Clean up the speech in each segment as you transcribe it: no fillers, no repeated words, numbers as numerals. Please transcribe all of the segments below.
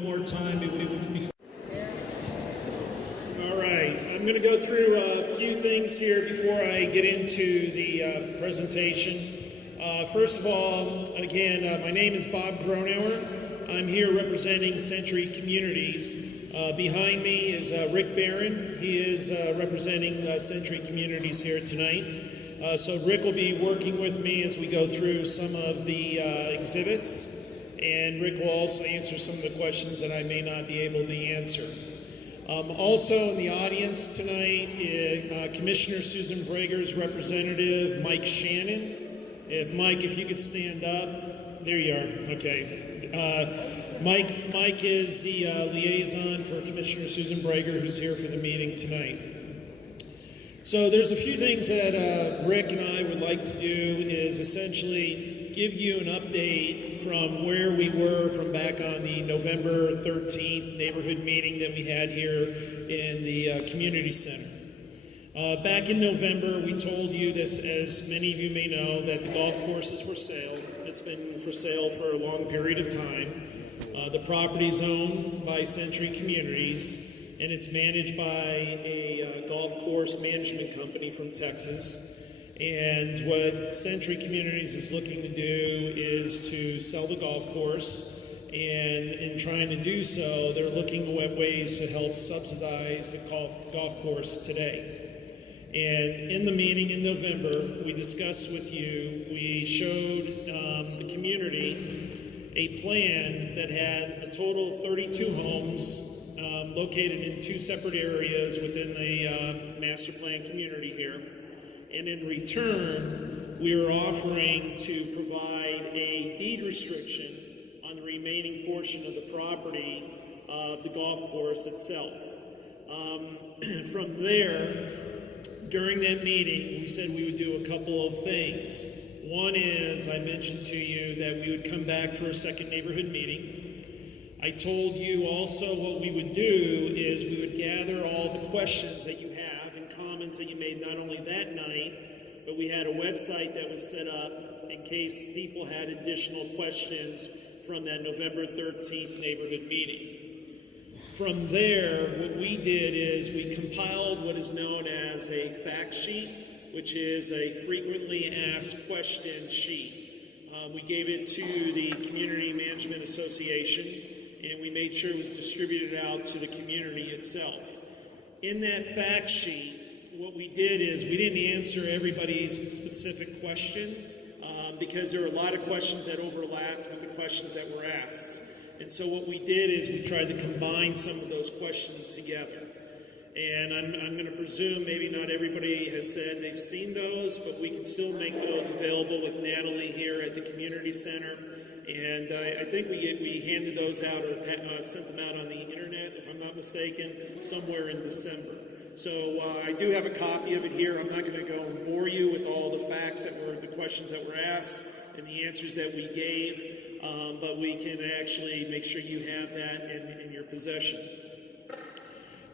more time. All right, I'm going to go through a few things here before I get into the presentation. First of all, again, my name is Bob Gronauer. I'm here representing Century Communities. Behind me is Rick Barron. He is representing Century Communities here tonight. So Rick will be working with me as we go through some of the exhibits, and Rick will also answer some of the questions that I may not be able to answer. Also in the audience tonight is Commissioner Susan Brager's representative, Mike Shannon. Mike, if you could stand up. There you are. Okay. Mike is the liaison for Commissioner Susan Brager, who's here for the meeting tonight. So there's a few things that Rick and I would like to do is essentially give you an update from where we were from back on the November 13th neighborhood meeting that we had here in the community center. Back in November, we told you this, as many of you may know, that the golf course is for sale. It's been for sale for a long period of time. The property is owned by Century Communities, and it's managed by a golf course management company from Texas. And what Century Communities is looking to do is to sell the golf course, and in trying to do so, they're looking at ways to help subsidize the golf course today. And in the meeting in November, we discussed with you, we showed the community a plan that had a total of 32 homes located in two separate areas within the master plan community here. And in return, we are offering to provide a deed restriction on the remaining portion of the property of the golf course itself. From there, during that meeting, we said we would do a couple of things. One is, I mentioned to you that we would come back for a second neighborhood meeting. I told you also what we would do is we would gather all the questions that you have and comments that you made not only that night, but we had a website that was set up in case people had additional questions from that November 13th neighborhood meeting. From there, what we did is we compiled what is known as a fact sheet, which is a frequently asked question sheet. We gave it to the Community Management Association, and we made sure it was distributed out to the community itself. In that fact sheet, what we did is we didn't answer everybody's specific question because there were a lot of questions that overlapped with the questions that were asked. And so what we did is we tried to combine some of those questions together. And I'm going to presume maybe not everybody has said they've seen those, but we can still make those available with Natalie here at the community center. And I think we handed those out or sent them out on the internet, if I'm not mistaken, somewhere in December. So I do have a copy of it here. I'm not going to go and bore you with all the facts that were the questions that were asked and the answers that we gave, but we can actually make sure you have that in your possession.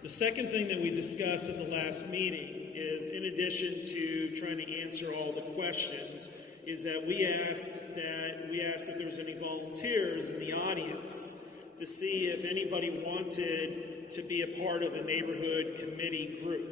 The second thing that we discussed at the last meeting is, in addition to trying to answer all the questions, is that we asked if there was any volunteers in the audience to see if anybody wanted to be a part of a neighborhood committee group.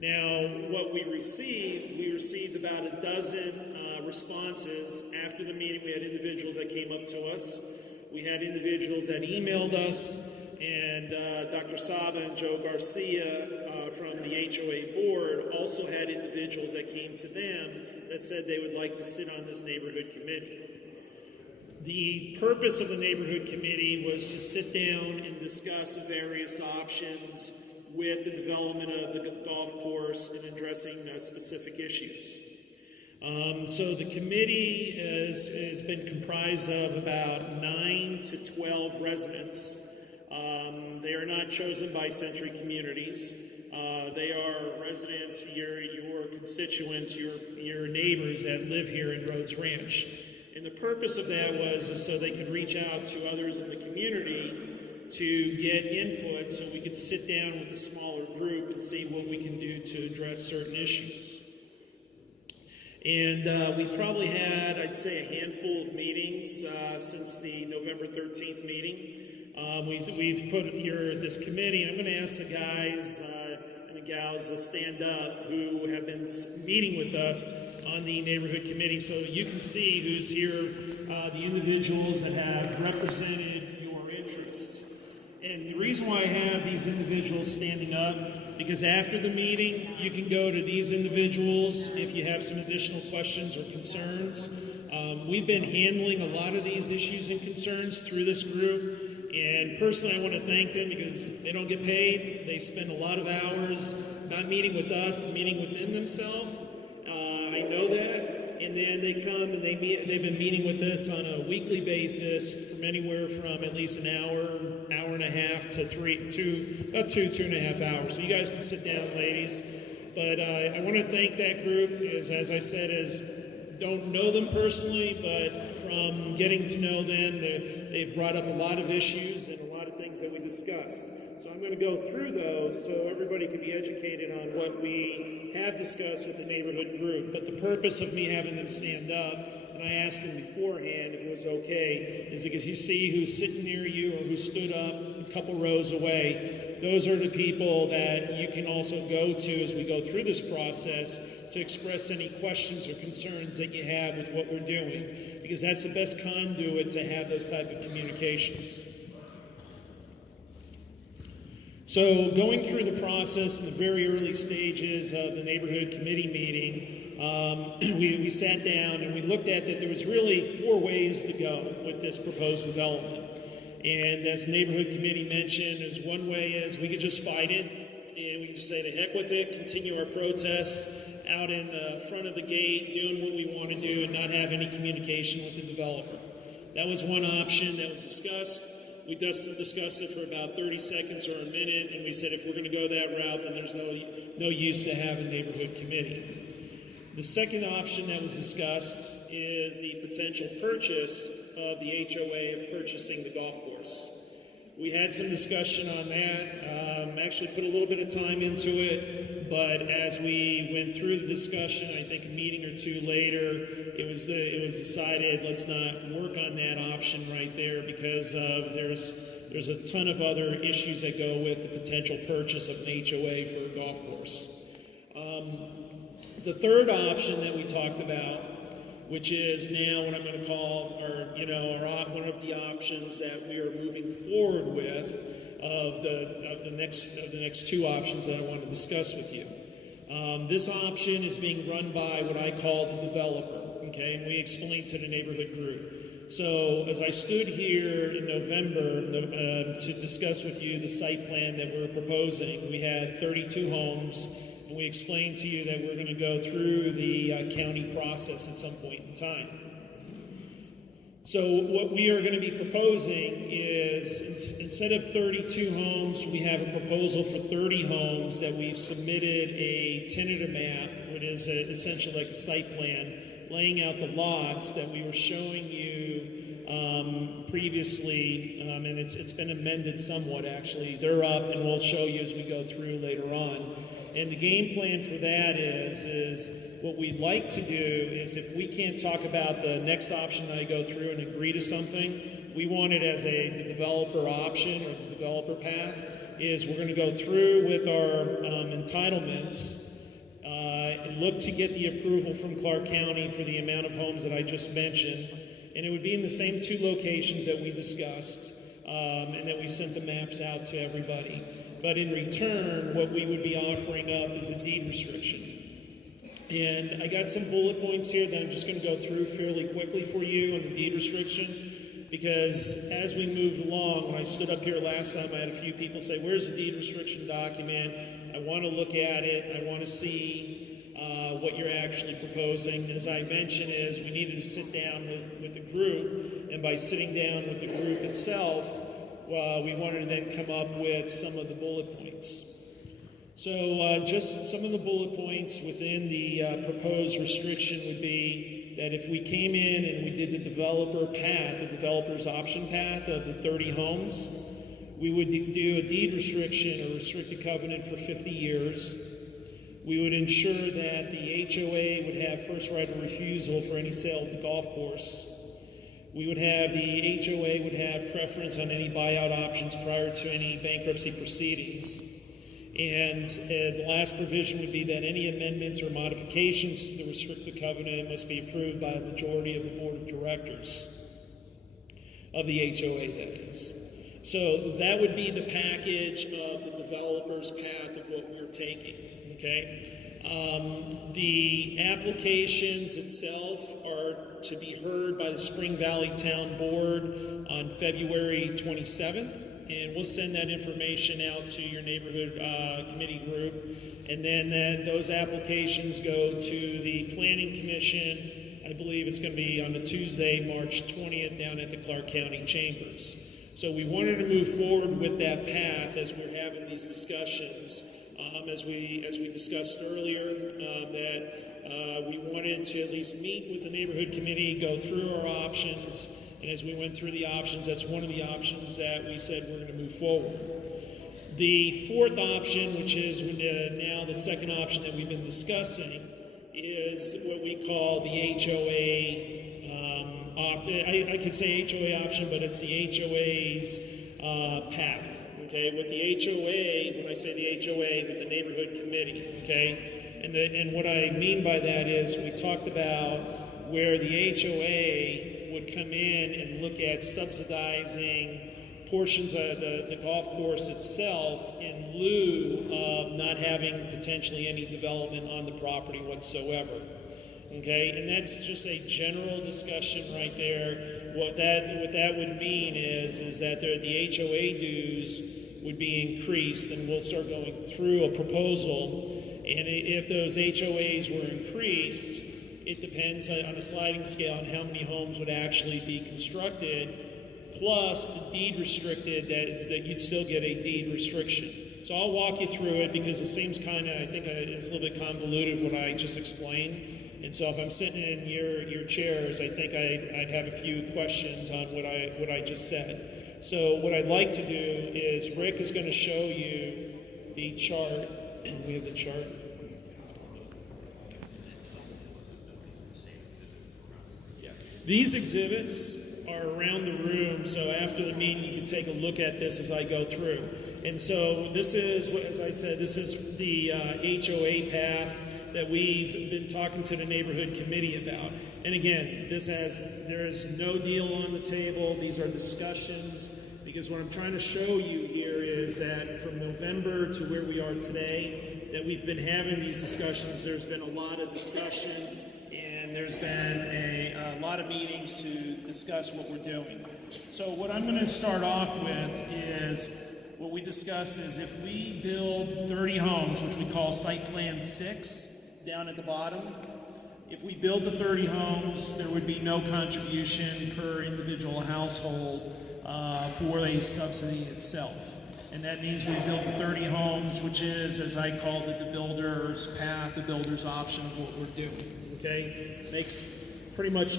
Now, what we received about a dozen responses. After the meeting, we had individuals that came up to us. We had individuals that emailed us, and Dr. Saba and Joe Garcia from the HOA board also had individuals that came to them that said they would like to sit on this neighborhood committee. The purpose of the neighborhood committee was to sit down and discuss various options with the development of the golf course and addressing specific issues. So the committee has been comprised of about 9 to 12 residents. They are not chosen by Century Communities. They are residents, your constituents, your neighbors that live here in Rhodes Ranch. And the purpose of that was so they could reach out to others in the community to get input so we could sit down with a smaller group and see what we can do to address certain issues. And we probably had, I'd say, a handful of meetings since the November 13th meeting. We've put this committee, and I'm going to ask the guys and the gals to stand up who have been meeting with us on the neighborhood committee, so you can see who's here, the individuals that have represented your interests. And the reason why I have these individuals standing up, because after the meeting, you can go to these individuals if you have some additional questions or concerns. We've been handling a lot of these issues and concerns through this group, and personally I want to thank them because they don't get paid. They spend a lot of hours not meeting with us, meeting within themselves. I know that, and then they come and they've been meeting with us on a weekly basis from anywhere from at least an hour and a half to about two and a half hours. So you guys can sit down, ladies. But I want to thank that group, as I said, don't know them personally, but from getting to know them, they've brought up a lot of issues and a lot of things that we discussed. So I'm going to go through those so everybody can be educated on what we have discussed with the neighborhood group. But the purpose of me having them stand up, and I asked them beforehand if it was okay, is because you see who's sitting near you or who stood up a couple rows away. Those are the people that you can also go to as we go through this process to express any questions or concerns that you have with what we're doing, because that's the best conduit to have those type of communications. So going through the process in the very early stages of the neighborhood committee meeting, we sat down and we looked at that there was really 4 ways to go with this proposed development. And as the neighborhood committee mentioned, is one way is we could just fight it, and we could just say to heck with it, continue our protests out in the front of the gate, doing what we want to do and not have any communication with the developer. That was one option that was discussed. We discussed it for about 30 seconds or a minute, and we said if we're going to go that route, then there's no use to have a neighborhood committee. The second option that was discussed is the potential purchase of the HOA of purchasing the golf course. We had some discussion on that, actually put a little bit of time into it, but as we went through the discussion, I think a meeting or two later, it was decided let's not work on that option right there because there's a ton of other issues that go with the potential purchase of an HOA for a golf course. The third option that we talked about, which is now what I'm going to call one of the options that we are moving forward with of the next 2 options that I want to discuss with you. This option is being run by what I call the developer, okay, and we explained to the neighborhood group. So as I stood here in November to discuss with you the site plan that we're proposing, we had 32 homes. And we explained to you that we're going to go through the county process at some point in time. So what we are going to be proposing is instead of 32 homes, we have a proposal for 30 homes that we've submitted a tentative map, which is essentially like a site plan, laying out the lots that we were showing you previously, and it's been amended somewhat actually. They're up and we'll show you as we go through later on. And the game plan for that is what we'd like to do is if we can't talk about the next option that I go through and agree to something, we want it as the developer option or the developer path, is we're going to go through with our entitlements and look to get the approval from Clark County for the amount of homes that I just mentioned. And it would be in the same 2 locations that we discussed and that we sent the maps out to everybody. But in return, what we would be offering up is a deed restriction. And I got some bullet points here that I'm just going to go through fairly quickly for you on the deed restriction, because as we moved along, when I stood up here last time, I had a few people say, where's the deed restriction document? I want to look at it. I want to see what you're actually proposing. As I mentioned, is we needed to sit down with the group, and by sitting down with the group itself, we wanted to then come up with some of the bullet points. So just some of the bullet points within the proposed restriction would be that if we came in and we did the developer path, the developer's option path of the 30 homes, we would do a deed restriction or restricted covenant for 50 years. We would ensure that the HOA would have first right of refusal for any sale of the golf course. We would have the HOA would have preference on any buyout options prior to any bankruptcy proceedings. And the last provision would be that any amendments or modifications to the restricted covenant must be approved by a majority of the board of directors of the HOA, that is. So that would be the package of the developer's path of what we're taking, okay? The applications itself are to be heard by the Spring Valley Town Board on February 27th, and we'll send that information out to your neighborhood committee group. And then those applications go to the Planning Commission. I believe it's going to be on the Tuesday, March 20th, down at the Clark County Chambers. So we wanted to move forward with that path as we're having these discussions. As we discussed earlier, that we wanted to at least meet with the neighborhood committee, go through our options, and as we went through the options, that's one of the options that we said we're going to move forward. The fourth option, which is now the second option that we've been discussing, is what we call the HOA. I could say HOA option, but it's the HOA's path. Okay, with the HOA, when I say the HOA, with the neighborhood committee, okay? And what I mean by that is we talked about where the HOA would come in and look at subsidizing portions of the golf course itself in lieu of not having potentially any development on the property whatsoever. Okay, and that's just a general discussion right there. What that would mean is that the HOA dues would be increased, and we'll start going through a proposal. And if those HOAs were increased, it depends on a sliding scale on how many homes would actually be constructed, plus the deed restricted, that you'd still get a deed restriction. So I'll walk you through it because it seems kind of, I think it's a little bit convoluted what I just explained. And so if I'm sitting in your chairs, I think I'd have a few questions on what I just said. So what I'd like to do is Rick is going to show you the chart. We have the chart. Yeah. These exhibits are around the room, so after the meeting you can take a look at this as I go through. And so this is, as I said, this is the HOA path that we've been talking to the neighborhood committee about. And again, there is no deal on the table. These are discussions, because what I'm trying to show you here is that from November to where we are today, that we've been having these discussions. There's been a lot of discussion, and there's been a lot of meetings to discuss what we're doing. So what I'm going to start off with is, what we discuss is if we build 30 homes, which we call Site Plan 6, down at the bottom, if we build the 30 homes, there would be no contribution per individual household for a subsidy itself. And that means we build the 30 homes, which is, as I called it, the builder's path, the builder's option of what we're doing. Okay? Makes pretty much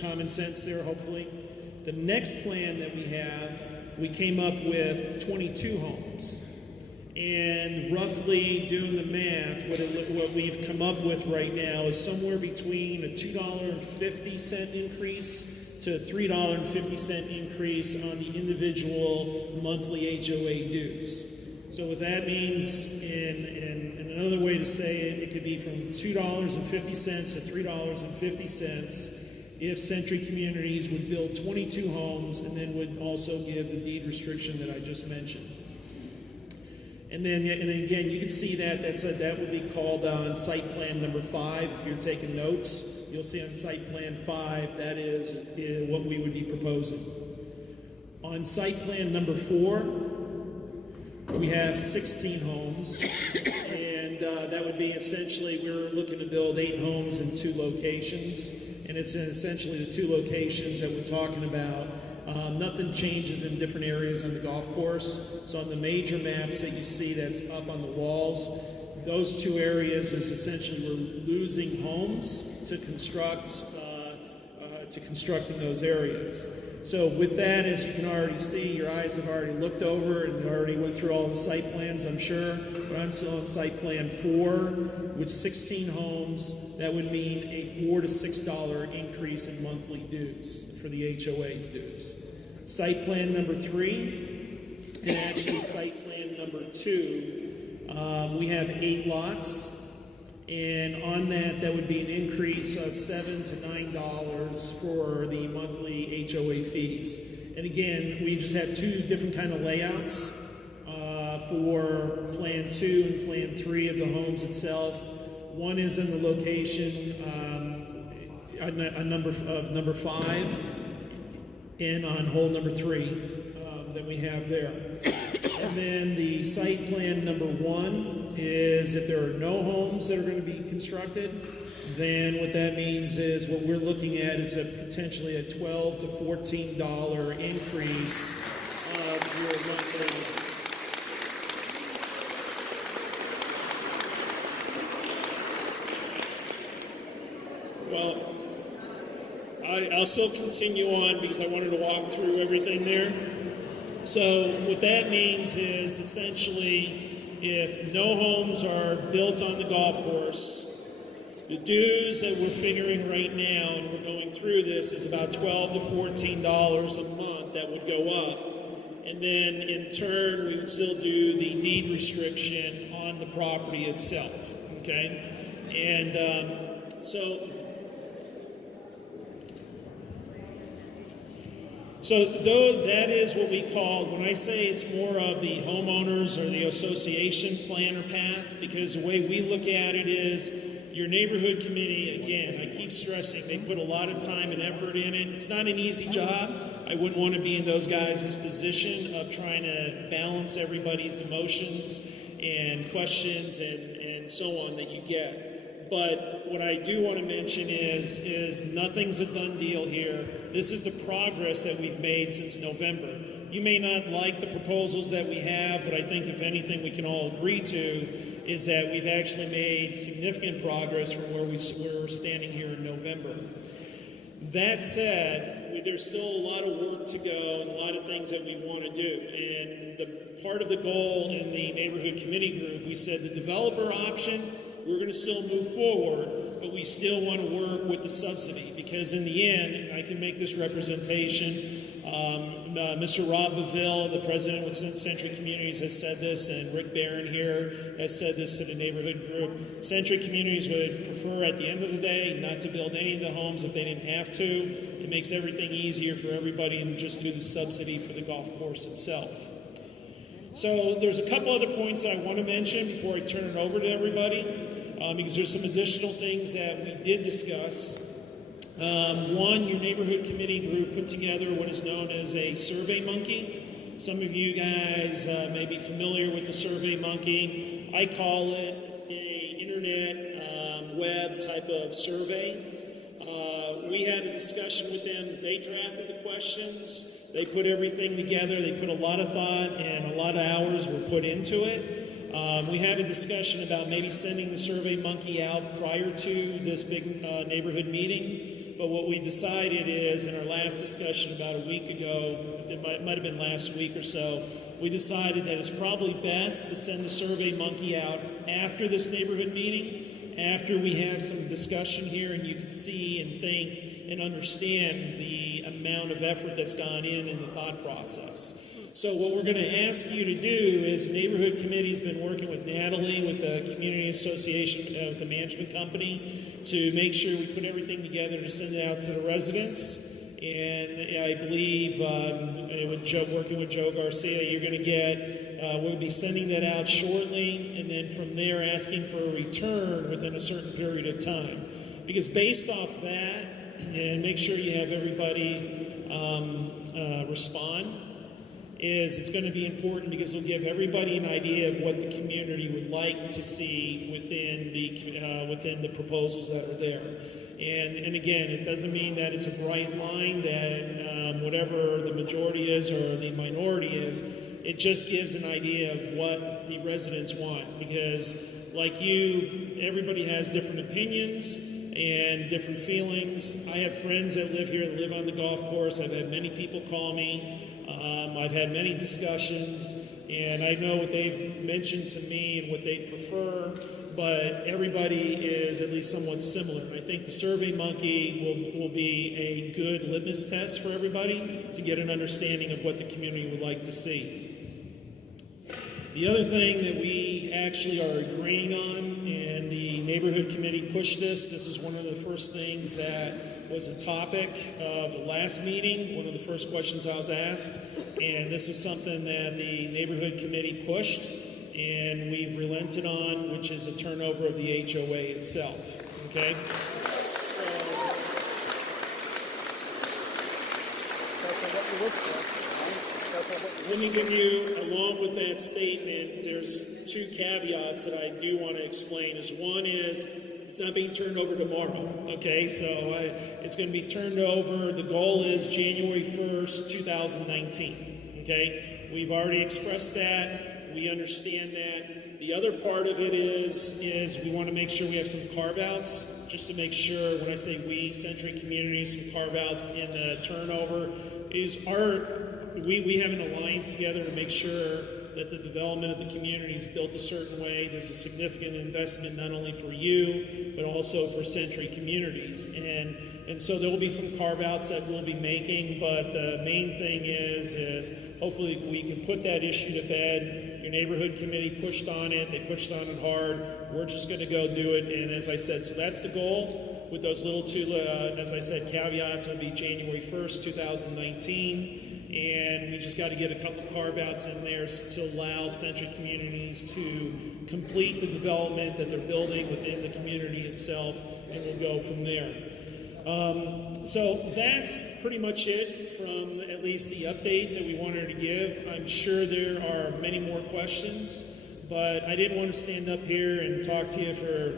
common sense there, hopefully. The next plan that we have, we came up with 22 homes. And roughly doing the math, what we've come up with right now is somewhere between a $2.50 increase to a $3.50 increase on the individual monthly HOA dues. So what that means, in another way to say it, it could be from $2.50 to $3.50 if Century Communities would build 22 homes and then would also give the deed restriction that I just mentioned. And again, you can see that would be called on Site Plan number 5. If you're taking notes, you'll see on Site Plan 5, that is what we would be proposing. On Site Plan number 4, we have 16 homes, and that would be essentially, we're looking to build 8 homes in 2 locations, and it's essentially the 2 locations that we're talking about. Nothing changes in different areas on the golf course. So on the major maps that you see that's up on the walls, those 2 areas is essentially we're losing homes to construct in those areas. So with that, as you can already see, your eyes have already looked over and already went through all the site plans, I'm sure. But I'm still on site plan 4, with 16 homes. That would mean a $4 to $6 increase in monthly dues for the HOA's dues. Site plan number 3, and actually site plan number 2, we have 8 lots. And on that, that would be an increase of $7 to $9 for the monthly HOA fees. And again, we just have 2 different kind of layouts for Plan 2 and Plan 3 of the homes itself. One is in the location number 5, and on hole number 3 that we have there. And then the site plan number 1 is if there are no homes that are going to be constructed, then what that means is what we're looking at is potentially a $12 to $14 increase of your monthly. Well, I'll still continue on because I wanted to walk through everything there. So what that means is essentially if no homes are built on the golf course, the dues that we're figuring right now, and we're going through this, is about $12 to $14 a month that would go up. And then in turn, we would still do the deed restriction on the property itself, okay? And So though that is what we call, when I say it's more of the homeowners or the association plan or path, because the way we look at it is your neighborhood committee, again, I keep stressing, they put a lot of time and effort in it. It's not an easy job. I wouldn't want to be in those guys' position of trying to balance everybody's emotions and questions and so on that you get. But what I do want to mention is nothing's a done deal here. This is the progress that we've made since November. You may not like the proposals that we have, but I think if anything we can all agree to is that we've actually made significant progress from where we're standing here in November. That said, there's still a lot of work to go and a lot of things that we want to do. And the part of the goal in the neighborhood committee group, we said the developer option, we're going to still move forward, but we still want to work with the subsidy because in the end, I can make this representation. Mr. Rob Beville, the president with Century Communities, has said this, and Rick Barron here has said this to the neighborhood group. Century Communities would prefer, at the end of the day, not to build any of the homes if they didn't have to. It makes everything easier for everybody and just do the subsidy for the golf course itself. So there's a couple other points that I want to mention before I turn it over to everybody, because there's some additional things that we did discuss. One, your neighborhood committee group put together what is known as a Survey Monkey. Some of you guys may be familiar with the Survey Monkey. I call it a internet web type of survey. We had a discussion with them. They drafted the questions. They put everything together. They put a lot of thought and a lot of hours were put into it. We had a discussion about maybe sending the Survey Monkey out prior to this big neighborhood meeting. But what we decided is, in our last discussion about a week ago, it might have been last week or so, we decided that it's probably best to send the Survey Monkey out after this neighborhood meeting, after we have some discussion here and you can see and think and understand the amount of effort that's gone in the thought process. So what we're going to ask you to do is the neighborhood committee's been working with Natalie, with the community association, with the management company, to make sure we put everything together to send it out to the residents. And I believe working with Joe Garcia, you're going to get, we'll be sending that out shortly, and then from there asking for a return within a certain period of time. Because based off that, and make sure you have everybody respond, it's going to be important because it'll give everybody an idea of what the community would like to see within the proposals that are there. And again, it doesn't mean that it's a bright line that whatever the majority is or the minority is. It just gives an idea of what the residents want because like you, everybody has different opinions and different feelings. I have friends that live here, that live on the golf course. I've had many people call me. I've had many discussions, and I know what they've mentioned to me and what they prefer, but everybody is at least somewhat similar. And I think the Survey Monkey will be a good litmus test for everybody to get an understanding of what the community would like to see. The other thing that we actually are agreeing on, and the neighborhood committee pushed this is one of the first things that was a topic of the last meeting, one of the first questions I was asked, and this was something that the neighborhood committee pushed, and we've relented on, which is a turnover of the HOA itself, okay? So, let me give you, along with that statement, there's two caveats that I do want to explain. One is, it's not being turned over tomorrow, okay? So it's going to be turned over. The goal is January 1st, 2019, okay? We've already expressed that. We understand that. The other part of it is we want to make sure we have some carve-outs, just to make sure, when I say we, Century Communities, some carve-outs in the turnover, we have an alliance together to make sure that the development of the community is built a certain way. There's a significant investment not only for you, but also for Century Communities. And so there will be some carve-outs that we'll be making, but the main thing is hopefully we can put that issue to bed. Your neighborhood committee pushed on it. They pushed on it hard. We're just going to go do it. And as I said, so that's the goal. With those little two, as I said, caveats, it'll be January 1st, 2019. And we just got to get a couple carve-outs in there to allow Century Communities to complete the development that they're building within the community itself, and we'll go from there. So that's pretty much it from at least the update that we wanted to give. I'm sure there are many more questions, but I didn't want to stand up here and talk to you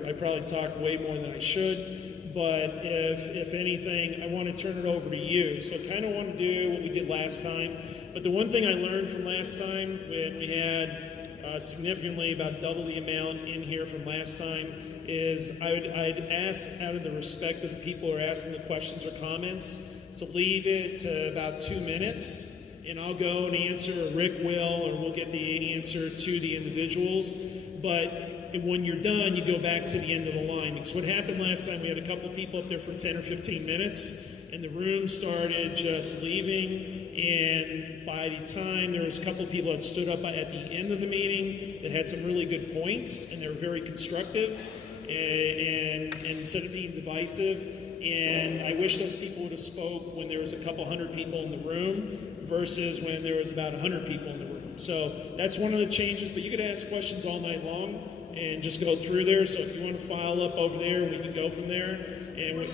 I probably talked way more than I should. But if anything, I want to turn it over to you. So I kind of want to do what we did last time. But the one thing I learned from last time, when we had significantly about double the amount in here from last time, is I'd ask, out of the respect of the people who are asking the questions or comments, to leave it to about 2 minutes. And I'll go and answer, or Rick will, or we'll get the answer to the individuals. But when you're done, you go back to the end of the line. Because what happened last time, we had a couple of people up there for 10 or 15 minutes, and the room started just leaving. And by the time, there was a couple of people that stood up at the end of the meeting that had some really good points, and they were very constructive, and instead of being divisive. And I wish those people would have spoke when there was a couple hundred people in the room versus when there was about 100 people in the room. So that's one of the changes, but you could ask questions all night long and just go through there. So if you want to file up over there, we can go from there. And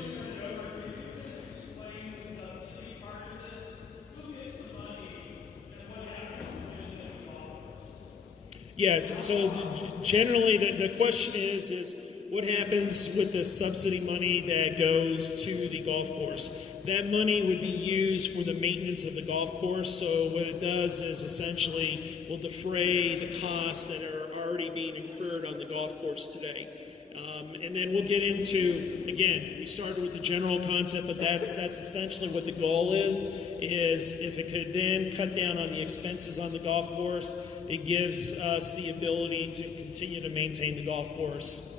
yeah, so generally the question is what happens with the subsidy money that goes to the golf course? That money would be used for the maintenance of the golf course. So what it does is essentially will defray the costs that are already being incurred on the golf course today. And then we'll get into, again, we started with the general concept, but that's essentially what the goal is if it could then cut down on the expenses on the golf course, it gives us the ability to continue to maintain the golf course.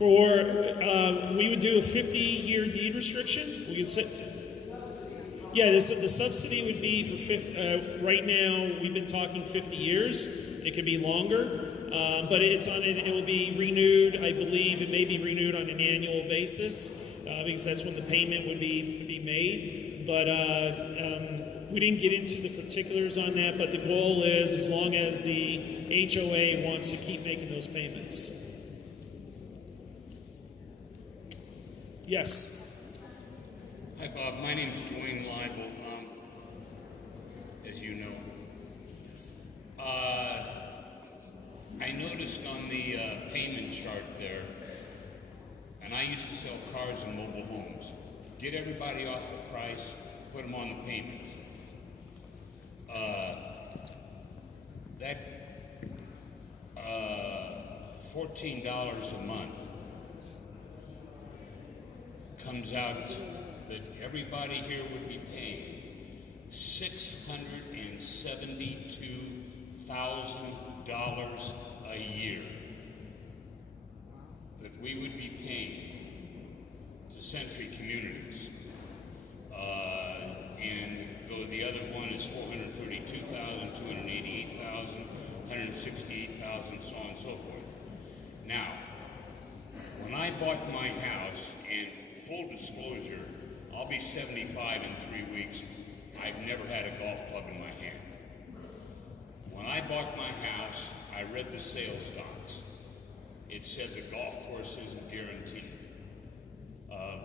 We would do a 50-year deed restriction. We could say, yeah, the subsidy would be for right now. We've been talking 50 years. It could be longer, but it will be renewed. I believe it may be renewed on an annual basis because that's when the payment would be made. But we didn't get into the particulars on that. But the goal is, as long as the HOA wants to keep making those payments. Yes. Hi, Bob. My name's Dwayne Leibel, as you know. Yes. I noticed on the payment chart there, and I used to sell cars and mobile homes. Get everybody off the price, put them on the payments. That $14 a month, comes out that everybody here would be paying $672,000 a year that we would be paying to Century Communities. And if you go to the other one is 432,000, 288,000, 168,000, so on and so forth. Now, when I bought my house, and full disclosure, I'll be 75 in 3 weeks. I've never had a golf club in my hand. When I bought my house, I read the sales docs. It said the golf course isn't guaranteed.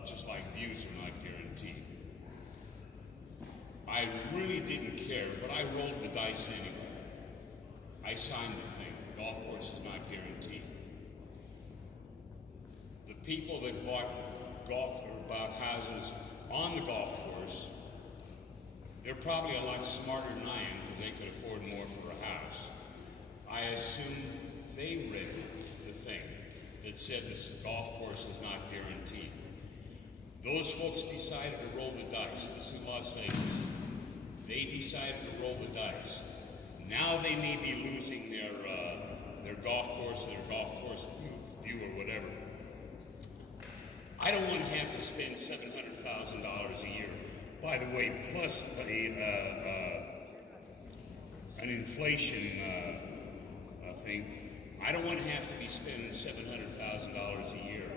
Just like views are not guaranteed. I really didn't care, but I rolled the dice anyway. I signed the thing. The golf course is not guaranteed. The people that bought houses on the golf course, they're probably a lot smarter than I am because they could afford more for a house. I assume they read the thing that said this golf course is not guaranteed. Those folks decided to roll the dice. This is Las Vegas. They decided to roll the dice. Now they may be losing their golf course view or whatever. I don't want to have to spend $700,000 a year. By the way, plus an inflation thing. I don't want to have to be spending $700,000 a year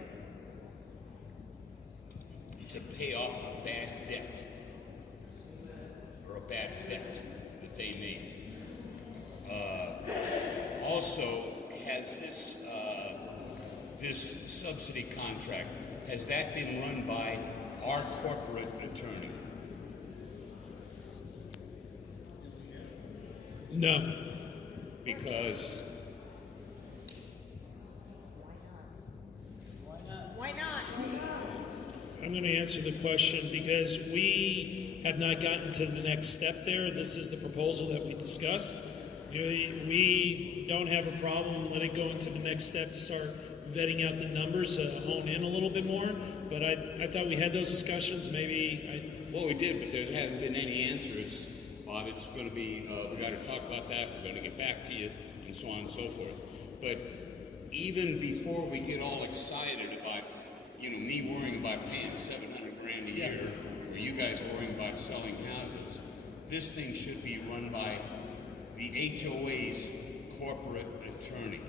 to pay off a bad debt or a bad bet that they made. Also, has this subsidy contract, has that been run by our corporate attorney? No. Because Why not? I'm going to answer the question because we have not gotten to the next step there. This is the proposal that we discussed. We don't have a problem letting it go into the next step to start vetting out the numbers, hone in a little bit more. But I thought we had those discussions. Well, we did, but there hasn't been any answers. Bob, it's going to be, we got to talk about that. We're going to get back to you, and so on and so forth. But even before we get all excited about, me worrying about paying $700,000 a year, or you guys worrying about selling houses, this thing should be run by the HOA's corporate attorney.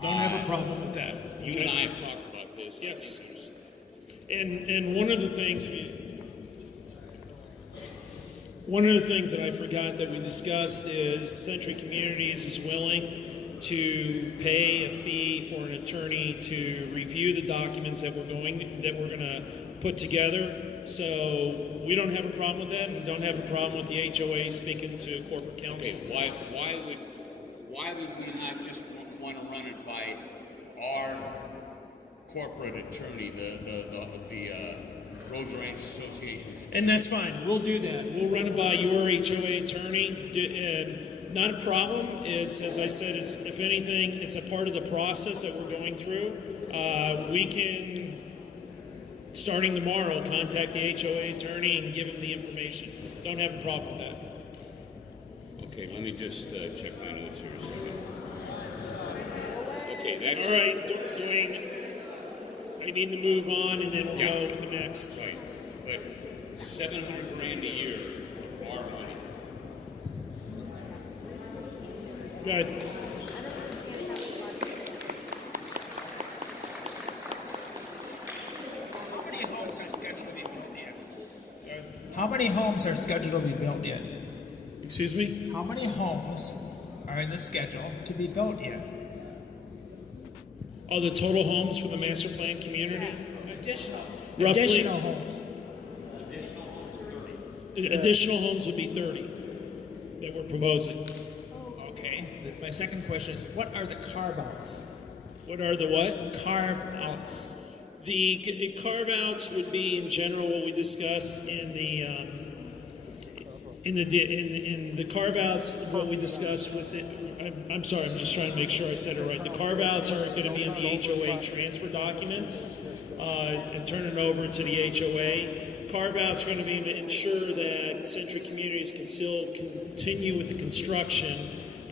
don't have a problem with that. You and I have talked about this. Yes. And one of the things that I forgot that we discussed is Century Communities is willing to pay a fee for an attorney to review the documents that we're going to put together. So we don't have a problem with that, and don't have a problem with the HOA speaking to corporate counsel. Okay, why would we not just want to run it by our corporate attorney, the Rhodes Ranch Association's attorney? And that's fine. We'll do that. We'll run it by your HOA attorney. Not a problem. It's, as I said, if anything, it's a part of the process that we're going through. We can, starting tomorrow, contact the HOA attorney and give him the information. Don't have a problem with that. Okay, let me just check my notes here a second. Okay, that's... All right, Dwayne, I need to move on, and then we'll go with the next. Right, but $700,000 a year of our money. Go ahead. How many homes are scheduled to be built yet? How many homes are scheduled to be built yet? Excuse me? How many homes are in the schedule to be built yet? Oh, the total homes for the master plan community? Additional. Roughly- Additional homes. Additional homes would be 30 that we're proposing. Okay. My second question is, what are the carve-outs? What are the what? Carve-outs. The carve-outs would be, in general, what we discussed in the In the carve-outs, what we discussed with it, I'm sorry, I'm just trying to make sure I said it right. The carve-outs are going to be in the HOA transfer documents and turn it over to the HOA. Carve-outs are going to be to ensure that Century Communities can still continue with the construction,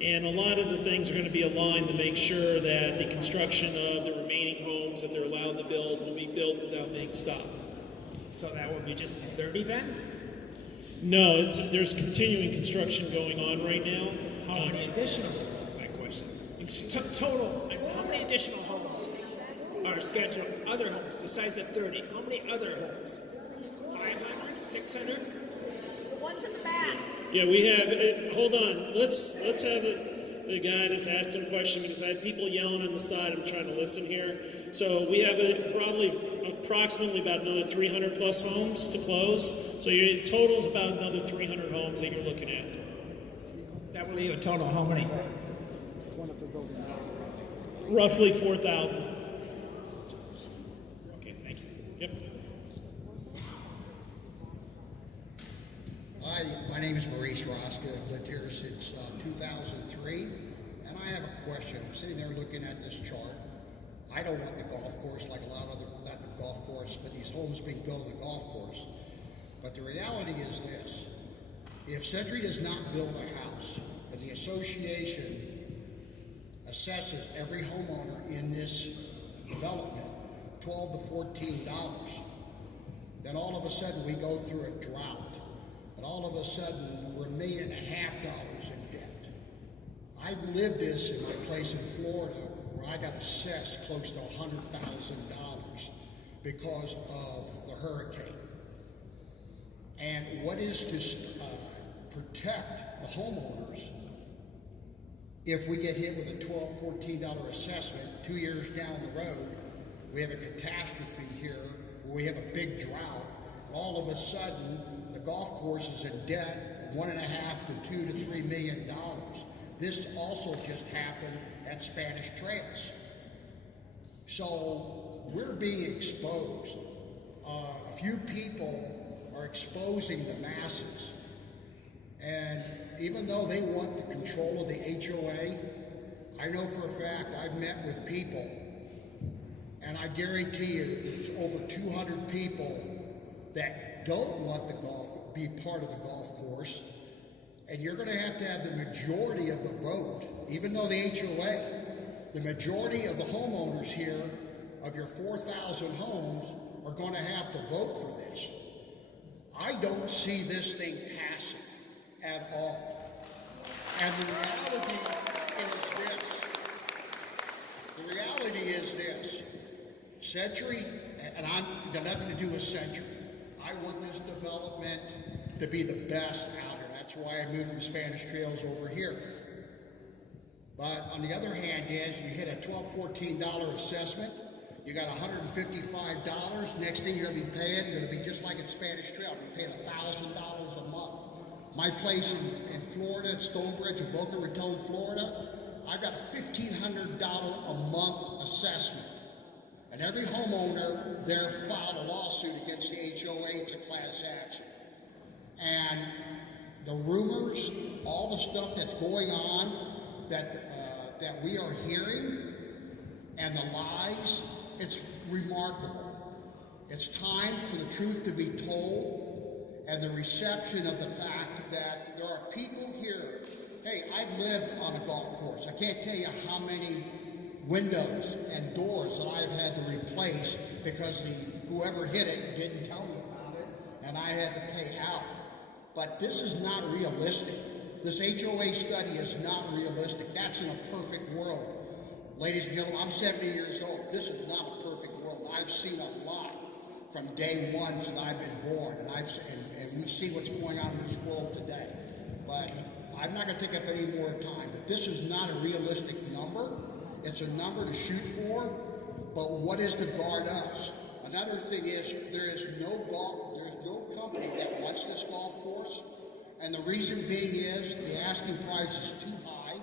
and a lot of the things are going to be aligned to make sure that the construction of the remaining homes that they're allowed to build will be built without being stopped. So that would be just the 30 then? No, there's continuing construction going on right now. How many additional homes is my question? Total, how many additional homes are scheduled, other homes besides the 30? How many other homes? 500, 600? The ones in the back. Yeah, we have. Hold on. Let's have the guy that's asked some question, because I have people yelling on the side. I'm trying to listen here. So we have approximately about another 300 plus homes to close. So your total is about another 300 homes that you're looking at. That will leave a total of how many? Roughly 4,000. Okay, thank you. Yep. Hi, my name is Maurice Rosca. I've lived here since 2003, and I have a question. I'm sitting there looking at this chart. I don't want the golf course like a lot of other, not the golf course, but these homes being built on the golf course. But the reality is this. If Century does not build a house, and the association assesses every homeowner in this development $12 to $14, then all of a sudden we go through a drought. And all of a sudden, we're $1.5 million in debt. I've lived this in my place in Florida, where I got assessed close to $100,000 because of the hurricane. And what is to protect the homeowners if we get hit with a $12, $14 assessment 2 years down the road? We have a catastrophe here where we have a big drought, and all of a sudden, the golf course is in debt, $1.5 to $2 to $3 million. This also just happened at Spanish Trails. So we're being exposed. A few people are exposing the masses. And even though they want the control of the HOA, I know for a fact I've met with people, and I guarantee you there's over 200 people that don't want the be part of the golf course, and you're going to have the majority of the vote, even though the HOA, the majority of the homeowners here of your 4,000 homes are going to have to vote for this. I don't see this thing passing at all. And the reality is this. Century, and I've got nothing to do with Century. I want this development to be the best out here. That's why I moved from Spanish Trails over here. But on the other hand is, you hit a $12, $14 assessment, you got $155, next thing you're going to be paying, you're going to be just like at Spanish Trail, you're paying $1,000 a month. My place in Florida, at Stonebridge in Boca Raton, Florida, I've got a $1,500 a month assessment. And every homeowner there filed a lawsuit against the HOA. It's a class action. And the rumors, all the stuff that's going on that we are hearing, and the lies, it's remarkable. It's time for the truth to be told, and the reception of the fact that there are people here. Hey, I've lived on a golf course. I can't tell you how many windows and doors that I've had to replace because whoever hit it didn't tell me about it, and I had to pay out. But this is not realistic. This HOA study is not realistic. That's in a perfect world. Ladies and gentlemen, I'm 70 years old. This is not a perfect world. I've seen a lot from day one since I've been born, and we see what's going on in this world today. But I'm not going to take up any more time. But this is not a realistic number. It's a number to shoot for, but what is to guard us? Another thing is there's no company that wants this golf course, and the reason being is the asking price is too high.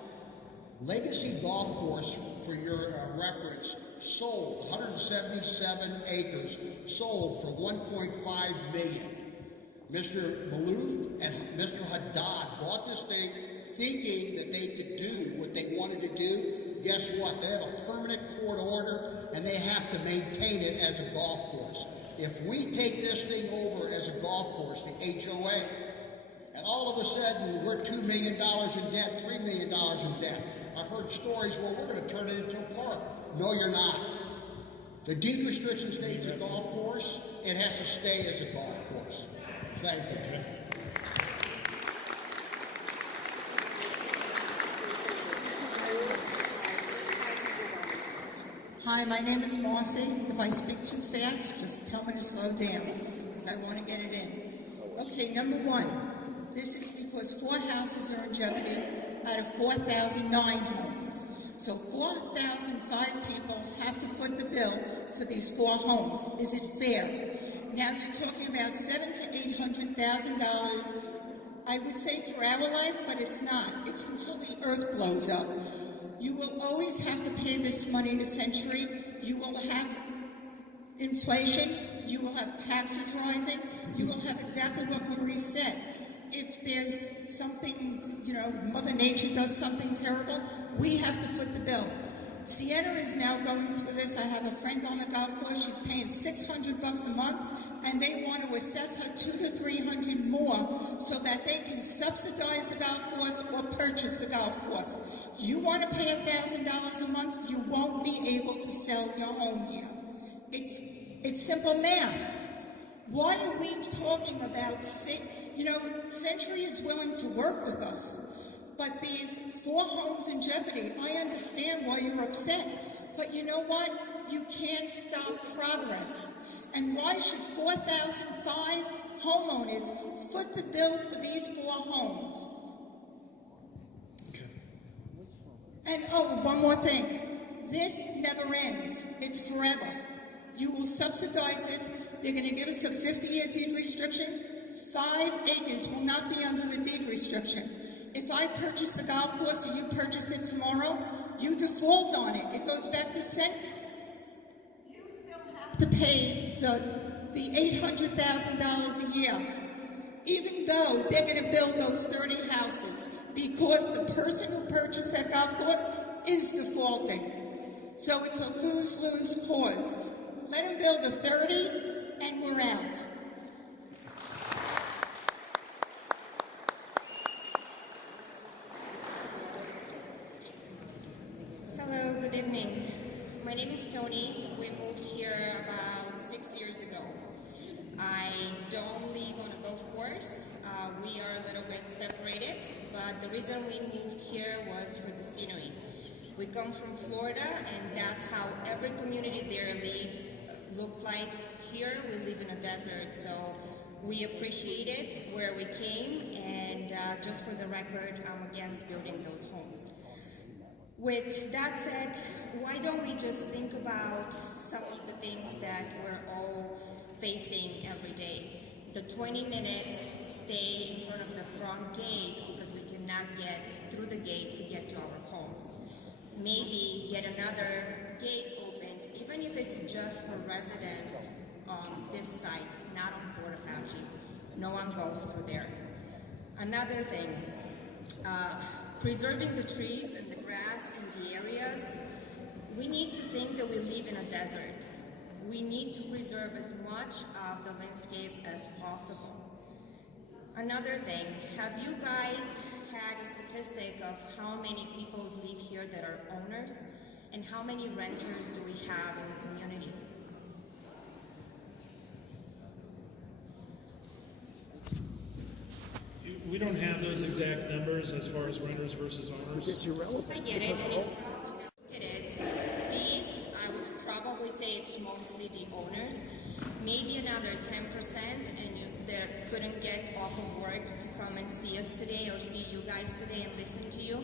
Legacy Golf Course, for your reference, sold 177 acres, sold for $1.5 million. Mr. Maloof and Mr. golf course. If we take this thing over as a golf course, the HOA, and all of a sudden we're $2 million in debt, $3 million in debt. I've heard stories, well, we're going to turn it into a park. No, you're not. The deed restriction states a golf course. It has to stay as a golf course. Thank you. Hi, my name is Marcy. If I speak too fast, just tell me to slow down, because I want to get it in. Okay, number one, this is because 4 houses are in jeopardy out of 4,009 homes. So 4,005 people have to foot the bill for these 4 homes. Is it fair? Now you're talking about $700,000 to $800,000, I would say for our life, but it's not. It's until the earth blows up. You will always have to pay this money to Century. You will have inflation. You will have taxes rising. You will have exactly what Marie said. If there's something, Mother Nature does something terrible, we have to foot the bill. Sienna is now going through this. I have a friend on the golf course. She's paying $600 a month, and they want to assess her $200 to $300 more so that they can subsidize the golf course or purchase the golf course. You want to pay $1,000 a month, you won't be able to sell your home here. It's simple math. Why are we talking about, Century is willing to work with us, but these 4 homes in jeopardy, I understand why you're upset, but you know what? You can't stop progress. And why should 4,005 homeowners foot the bill for these 4 homes? And one more thing. This never ends. It's forever. You will subsidize this. They're going to give us a 50-year deed restriction. 5 acres will not be under the deed restriction. If I purchase the golf course or you purchase it tomorrow, you default on it. It goes back to cent. You still have to pay the $800,000 a year, even though they're going to build those 30 houses, because the person who purchased that golf course is defaulting. So it's a lose-lose cause. Let him build a 30 and we're out. Hello, good evening. My name is Tony. We moved here about 6 years ago. I don't live on a golf course. We are a little bit separated, but the reason we moved here was for the scenery. We come from Florida, and that's how every community there looks like. Here, we live in a desert, so we appreciated where we came, and just for the record, I'm against building those homes. With that said, why don't we just think about some of the things that we're all facing every day? The 20-minute stay in front of the front gate because we cannot get through the gate to get to our homes. Maybe get another gate opened, even if it's just for residents on this site, not on Fort Apache. No one goes through there. Another thing, preserving the trees and the grass in the areas. We need to think that we live in a desert. We need to preserve as much of the landscape as possible. Another thing, have you guys had a statistic of how many people live here that are owners, and how many renters do we have in the community? We don't have those exact numbers as far as renters versus owners. I get it, and if you look at it, these, I would probably say it's mostly the owners, maybe another 10%, and that couldn't get off of work to come and see us today or see you guys today and listen to you.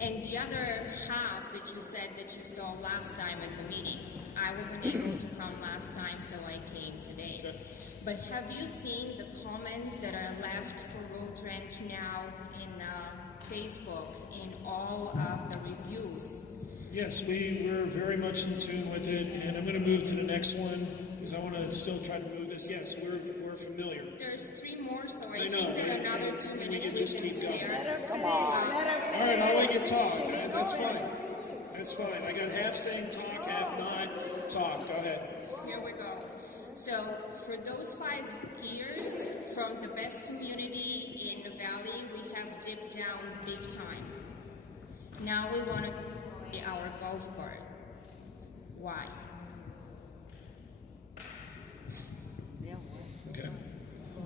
And the other half that you said that you saw last time at the meeting, I wasn't able to come last time, so I came today. Okay. But have you seen the comments that are left for Rhodes Ranch now in Facebook, in all of the reviews? Yes, we're very much in tune with it, and I'm going to move to the next one because I want to still try to move this. Yes, we're familiar. There's 3 more, so I think that another 2 minutes we can spare. Come on. All right, I'll let you talk. That's fine. That's fine. I got half saying talk, half not talk. Go ahead. Here we go. So for those 5 years, from the best community in the valley, we have dipped down big time. Now we want to be our golf cart. Why? Okay.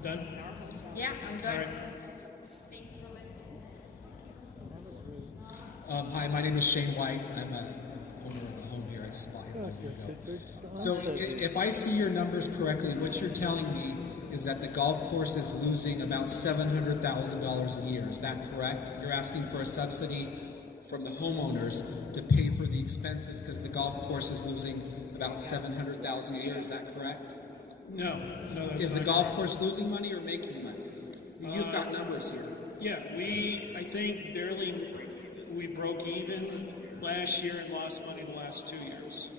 Done? Yeah, I'm done. All right. Thanks for listening. Hi, my name is Shane White. I'm a owner of a home here. I just bought here 1 year ago. So if I see your numbers correctly, what you're telling me is that the golf course is losing about $700,000 a year. Is that correct? You're asking for a subsidy from the homeowners to pay for the expenses because the golf course is losing about $700,000 a year. Is that correct? No, that's Is the not golf course losing money or making money? You've got numbers here. Yeah, I think barely we broke even last year and lost money the last 2 years.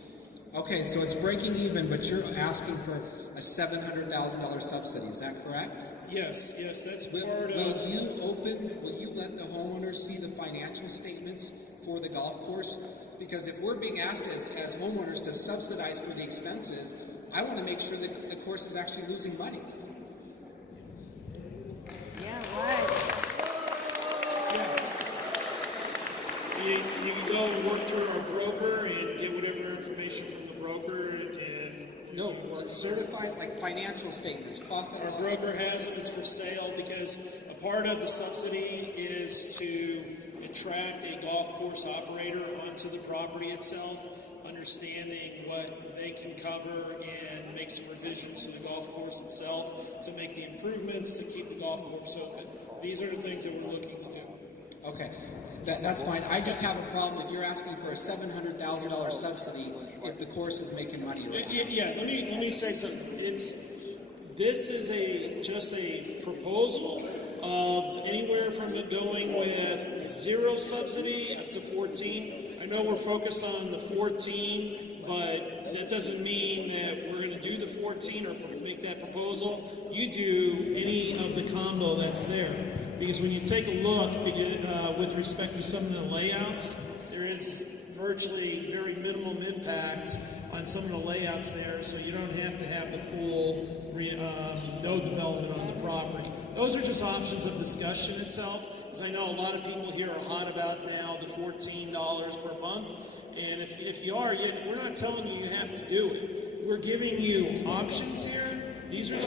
Okay, so it's breaking even, but you're asking for a $700,000 subsidy. Is that correct? Yes, that's Will part of. will you let the homeowners see the financial statements for the golf course? Because if we're being asked as homeowners to subsidize for the expenses, I want to make sure that the course is actually losing money. You can go and work through our broker and get whatever information from the broker, and No, certified like financial statements, profit our and loss. broker has them. It's for sale because a part of the subsidy is to attract a golf course operator onto the property itself, understanding what they can cover and make some revisions to the golf course itself to make the improvements to keep the golf course open. These are the things that we're looking to do. Okay, that's fine. I just have a problem if you're asking for a $700,000 subsidy if the course is making money right now. Yeah, let me say something. This is just a proposal of anywhere from going with 0 subsidy up to 14. I know we're focused on the 14, but that doesn't mean that we're going to do the 14 or make that proposal. You do any of the combo that's there. Because when you take a look with respect to some of the layouts, there is virtually very minimum impact on some of the layouts there, so you don't have to have the full node development on the property. Those are just options of discussion itself, because I know a lot of people here are hot about now the $14 per month, and if you are, we're not telling you have to do it. We're giving you options here. These are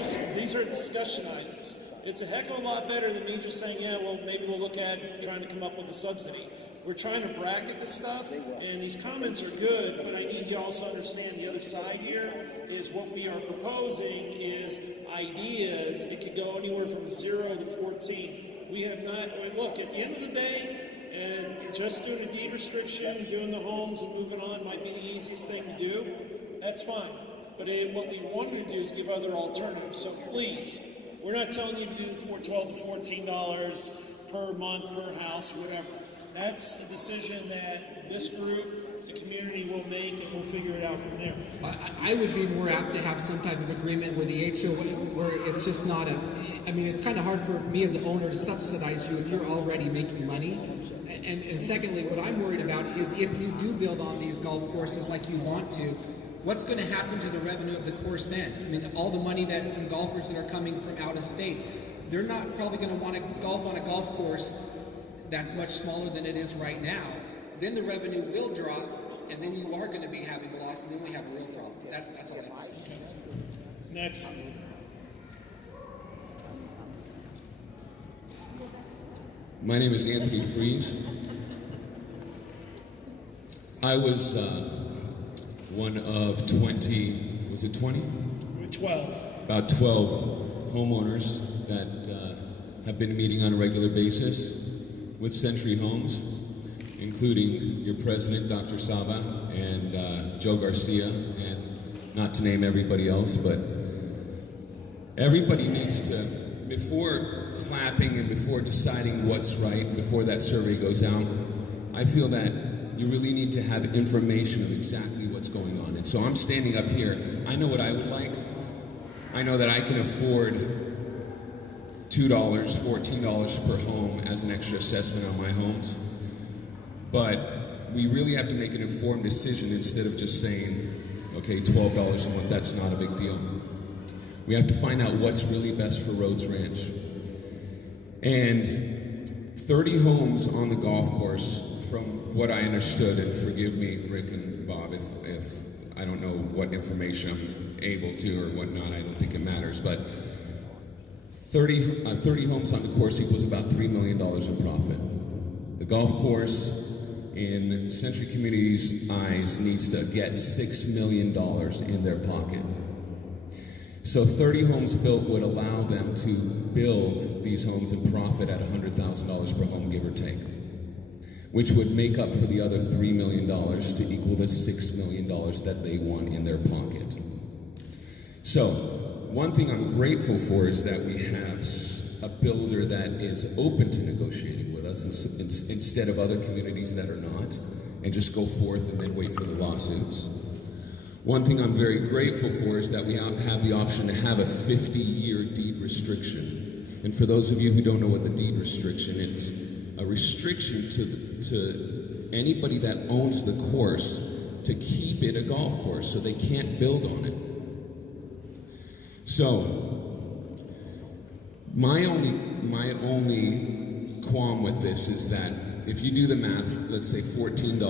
discussion items. It's a heck of a lot better than me just saying, yeah, well, maybe we'll look at trying to come up with a subsidy. We're trying to bracket this stuff, and these comments are good, but I need you to also understand the other side here is what we are proposing is ideas. It could go anywhere from 0 to 14. We have not, look, at the end of the day, and just doing a deed restriction, doing the homes and moving on might be the easiest thing to do. That's fine. But what we wanted to do is give other alternatives. So please, we're not telling you to do $12 to $14 per month, per house, whatever. That's a decision that this group, the community, will make, and we'll figure it out from there. I would be more apt to have some type of agreement where the HOA, where it's just not it's kind of hard for me as an owner to subsidize you if you're already making money. And secondly, what I'm worried about is if you do build on these golf courses like you want to, what's going to happen to the revenue of the course then? I mean, all the money that from golfers that are coming from out of state, they're not probably going to want to golf on a golf course that's much smaller than it is right now. Then the revenue will drop, and then you are going to be having a loss, and then we have a real problem. That's all I'm saying. Next. My name is Anthony DeFries. I was one of 20, was it 20? 12. About 12 homeowners that have been meeting on a regular basis with Century Homes, including your president, Dr. Saba, and Joe Garcia, and not to name everybody else, but everybody needs to, before clapping and before deciding what's right, and before that survey goes out, I feel that you really need to have information of exactly what's going on. And so I'm standing up here. I know what I would like. I know that I can afford $2, $14 per home as an extra assessment on my homes. But we really have to make an informed decision instead of just saying, okay, $12 a month, that's not a big deal. We have to find out what's really best for Rhodes Ranch. And 30 homes on the golf course, from what I understood, and forgive me, Rick and Bob, if I don't know what information I'm able to or whatnot, I don't think it matters, but 30 homes on the course equals about $3 million in profit. The golf course, in Century Communities' eyes, needs to get $6 million in their pocket. So 30 homes built would allow them to build these homes and profit at $100,000 per home, give or take, which would make up for the other $3 million to equal the $6 million that they want in their pocket. So, one thing I'm grateful for is that we have a builder that is open to negotiating with us instead of other communities that are not, and just go forth and then wait for the lawsuits. One thing I'm very grateful for is that we have the option to have a 50-year deed restriction. And for those of you who don't know what the deed restriction is, a restriction to anybody that owns the course to keep it a golf course, so they can't build on it. So, my only qualm with this is that if you do the math, let's say $14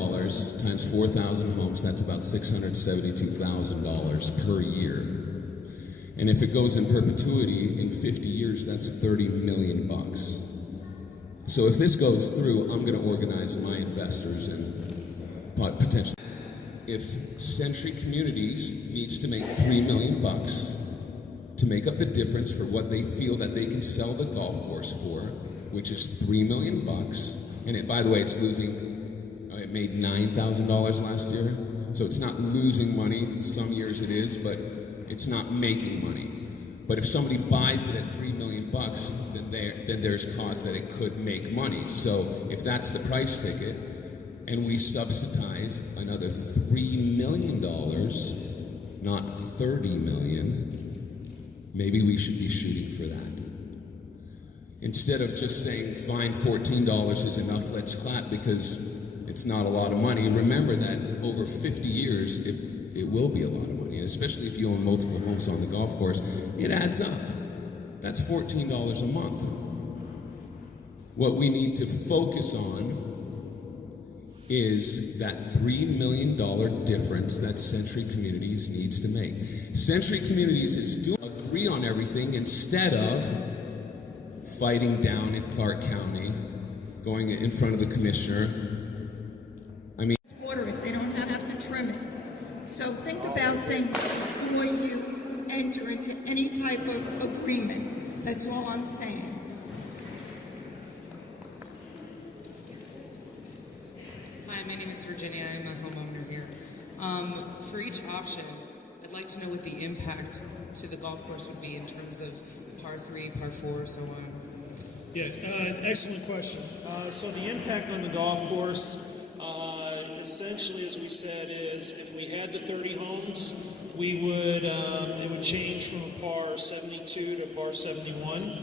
times 4,000 homes, that's about $672,000 per year. And if it goes in perpetuity, in 50 years, that's $30 million. So if this goes through, I'm going to organize my investors and potentially. If Century Communities needs to make $3 million to make up the difference for what they feel that they can sell the golf course for, which is $3 million, and by the way, it's losing, it made $9,000 last year, so it's not losing money. Some years it is, but it's not making money. But if somebody buys it at $3 million, then there's cause that it could make money. So if that's the price ticket, and we subsidize another $3 million, not $30 million, maybe we should be shooting for that. Instead of just saying, fine, $14 is enough, let's clap, because it's not a lot of money. Remember that over 50 years, it will be a lot of money, and especially if you own multiple homes on the golf course, it adds up. That's $14 a month. What we need to focus on is that $3 million difference that Century Communities needs to make. Century Communities is agree on everything instead of fighting down in Clark County, going in front of the commissioner. I mean, water it, they don't have to trim it. So think about things before you enter into any type of agreement. That's all I'm saying. Hi, my name is Virginia. I'm a homeowner here. For each option, I'd like to know what the impact to the golf course would be in terms of par 3, par 4, so on. Yes, excellent question. So the impact on the golf course, essentially, as we said, is if we had the 30 homes, we would it would change from a par 72 to a par 71.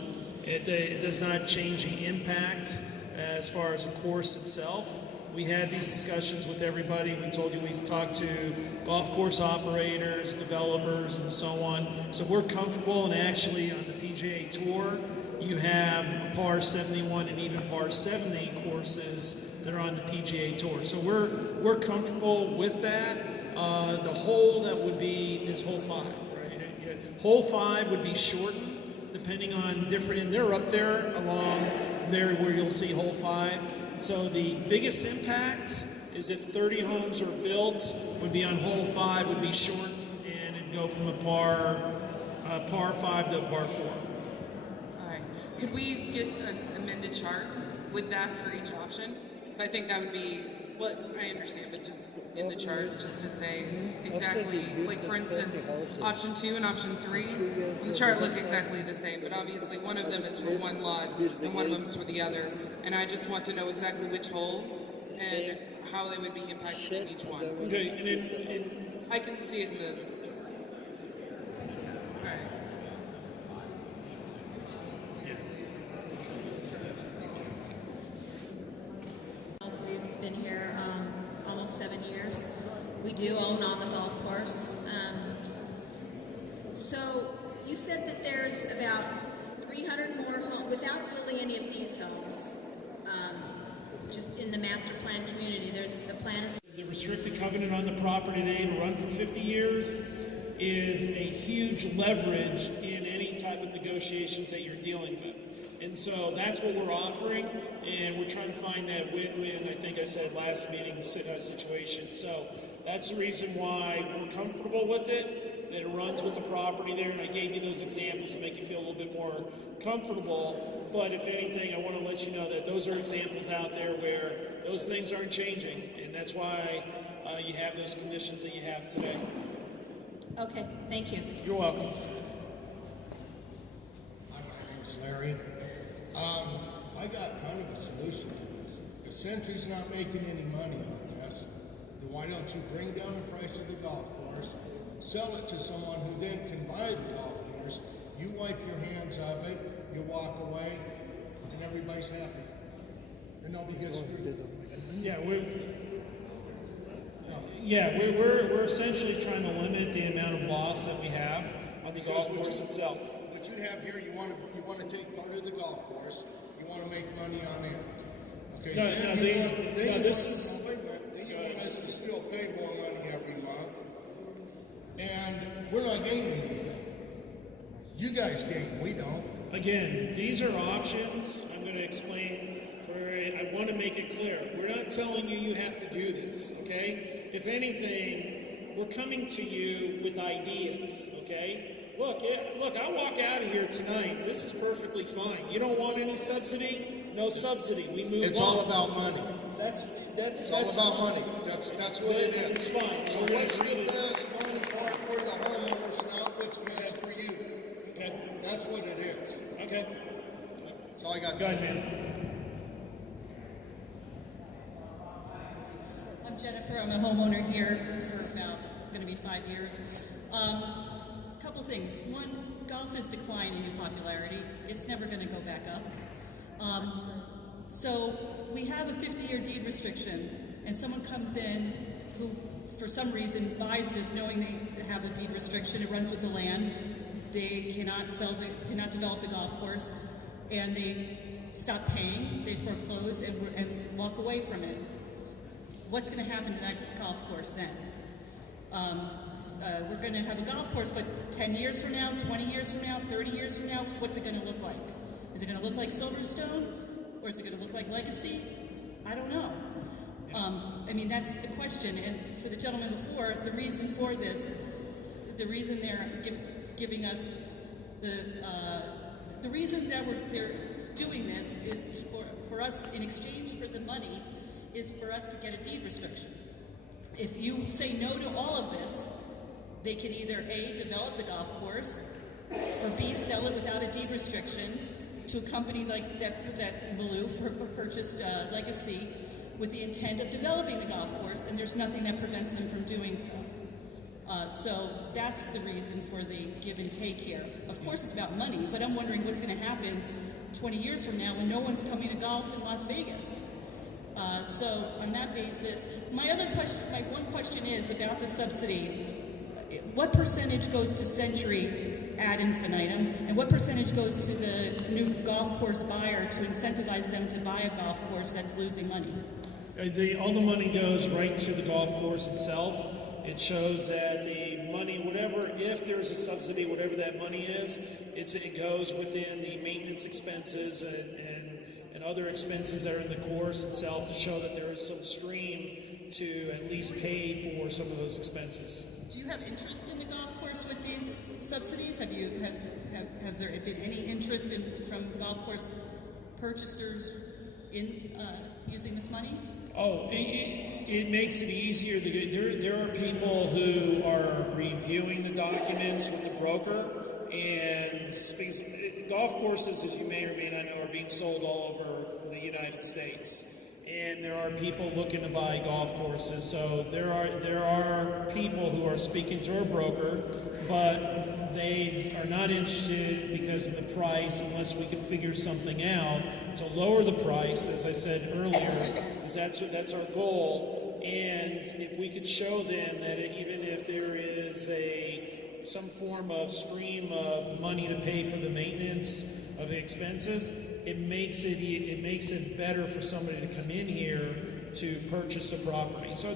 It does not change the impact as far as the course itself. We had these discussions with everybody. We told you we've talked to golf course operators, developers, and so on. So we're comfortable, and actually on the PGA Tour, you have par 71 and even par 70 courses that are on the PGA Tour. So we're comfortable with that. The hole that would be is hole 5, right? Hole 5 would be shortened depending on different, and they're up there along there where you'll see hole 5. So the biggest impact is if 30 homes are built, would be on hole 5, would be shortened, and it'd go from a par 5 to a par 4. All right. Could we get an amended chart with that for each option? So I think that would be, well, I understand, but just in the chart, just to say exactly, like for instance, option 2 and option 3, on the chart look exactly the same, but obviously one of them is for one lot and one of them is for the other. And I just want to know exactly which hole and how they would be impacted in each one. Okay, and I can see it in the, all right. We've been here almost 7 years. We do own on the golf course. So you said that there's about 300 more homes, without building any of these homes, just in the master plan community, the plan is... The restricted covenant on the property today to run for 50 years is a huge leverage in any type of negotiations that you're dealing with. And so that's what we're offering, and we're trying to find that win-win, I think I said last meeting, situation. So that's the reason why we're comfortable with it, that it runs with the property there, and I gave you those examples to make you feel a little bit more comfortable. But if anything, I want to let you know that those are examples out there where those things aren't changing, and that's why you have those conditions that you have today. Okay, thank you. You're welcome. Hi, my name's Larry. I got kind of a solution to this. If Century's not making any money on this, then why don't you bring down the price of the golf course, sell it to someone who then can buy the golf course, you wipe your hands of it, you walk away, and everybody's happy. And nobody gets screwed. We're essentially trying to limit the amount of loss that we have on the golf course itself. What you have here, you want to take part of the golf course, you want to make money on it. Okay, then you want us to still pay more money every month, and we're not gaining anything. You guys gain, we don't. Again, these are options. I'm going to explain. I want to make it clear. We're not telling you you have to do this, okay? If anything, we're coming to you with ideas, okay? Look, I'll walk out of here tonight. This is perfectly fine. You don't want any subsidy? No subsidy. We move on. It's all about money. It's all about money. That's what it is. It's fine. So what's the best one for the homeowners, not what's best for you? Okay. That's what it is. Okay. That's all I got. Go ahead, man. I'm Jennifer. I'm a homeowner here for about going to be 5 years. Couple things. One, golf is declining in popularity. It's never going to go back up. So we have a 50-year deed restriction, and someone comes in who, for some reason, buys this knowing they have a deed restriction. It runs with the land. They cannot develop the golf course, and they stop paying. They foreclose and walk away from it. What's going to happen to that golf course then? We're going to have a golf course, but 10 years from now, 20 years from now, 30 years from now, what's it going to look like? Is it going to look like Silverstone? Or is it going to look like Legacy? I don't know. I mean, that's the question. And for the gentleman before, the reason for this, the reason they're giving us the reason that they're doing this is for us, in exchange for the money, is for us to get a deed restriction. If you say no to all of this, they can either A, develop the golf course, or B, sell it without a deed restriction to a company like that Maloof purchased Legacy with the intent of developing the golf course, and there's nothing that prevents them from doing so. So that's the reason for the give and take here. Of course it's about money, but I'm wondering what's going to happen 20 years from now when no one's coming to golf in Las Vegas. So on that basis, my one question is about the subsidy. What percentage goes to Century ad infinitum, and what percentage goes to the new golf course buyer to incentivize them to buy a golf course that's losing money? All the money goes right to the golf course itself. It shows that the money, if there's a subsidy, whatever that money is, it goes within the maintenance expenses and other expenses that are in the course itself to show that there is some stream to at least pay for some of those expenses. Do you have interest in the golf course with these subsidies? Has there been any interest from golf course purchasers in using this money? Oh, it makes it easier. There are people who are reviewing the documents with the broker, and golf courses, as you may or may not know, are being sold all over the United States. And there are people looking to buy golf courses. So there are people who are speaking to a broker, but they are not interested because of the price unless we can figure something out to lower the price, as I said earlier, because that's our goal. And if we could show them that even if there is a some form of stream of money to pay for the maintenance of the expenses, it makes it better for somebody to come in here to purchase a property. So